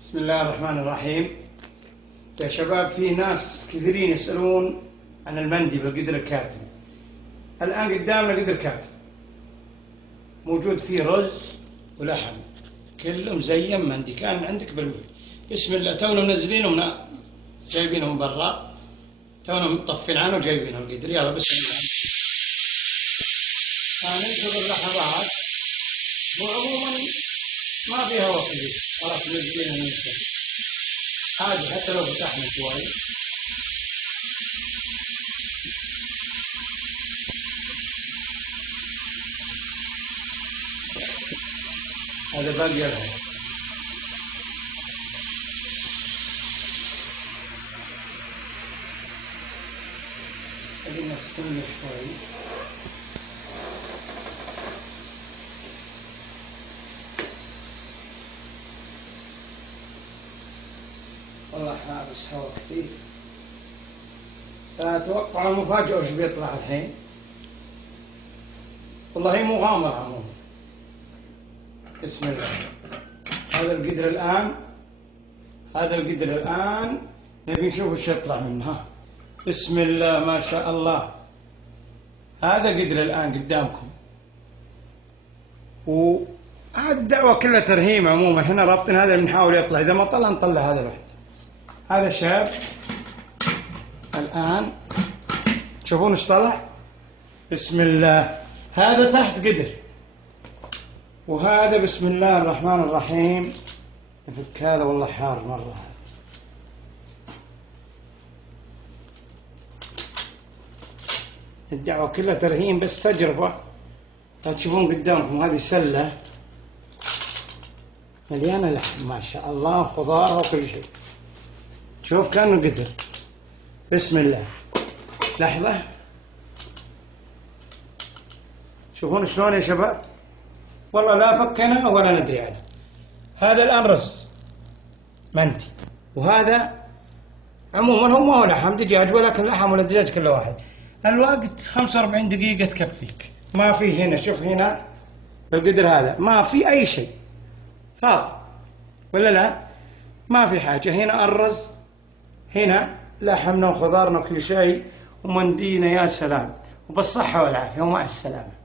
بسم الله الرحمن الرحيم. يا شباب، في ناس كثيرين يسألون عن المندي بالقدر الكاتم. الآن قدامنا قدر كاتم موجود فيه رز ولحم كله مزين مندي، كان عندك بالميل. بسم الله، تونا منزلينه جايبينه من برا، تونا مطفين عنه وجايبينه القدر. يلا بسم الله. ننشر اللحظات، وعموما ما فيها وقت، خلاص منزلينها ننشر عادي حتى لو فتحنا شوي. هذا باقي لها. خلينا نستنى شوي. والله حابس هوا كثير. أتوقع مفاجأة وش بيطلع الحين. والله هي مغامرة عموما. بسم الله. هذا القدر الآن نبي نشوف وش يطلع منها. بسم الله ما شاء الله. هذا قدر الآن قدامكم، وهذه الدعوة كلها ترهيم عموما. احنا رابطين هذا بنحاول يطلع، إذا ما طلع نطلع هذا الواحد. هذا شاب الآن تشوفون ايش طلع. بسم الله. هذا تحت قدر، وهذا بسم الله الرحمن الرحيم. نفك هذا والله حار مرة. الدعوة كلها ترهيم بس تجربة. تشوفون قدامكم هذه سلة مليانة لحم ما شاء الله، خضار وكل شيء. شوف كأنه قدر. بسم الله. لحظة، شوفون شلون يا شباب. والله لا فكنا ولا ندري عنه. هذا الآن رز منتي، وهذا عموما هو ما هو لحم دجاج، ولكن لحم ولا دجاج كله واحد. الوقت 45 دقيقة تكفيك. ما في هنا، شوف هنا بالقدر هذا ما في أي شيء، فاضي ولا لا؟ ما في حاجة. هنا الرز، هنا لحمنا وخضارنا وكل شيء، ومندينا. يا سلام، وبالصحة والعافية ومع السلامة.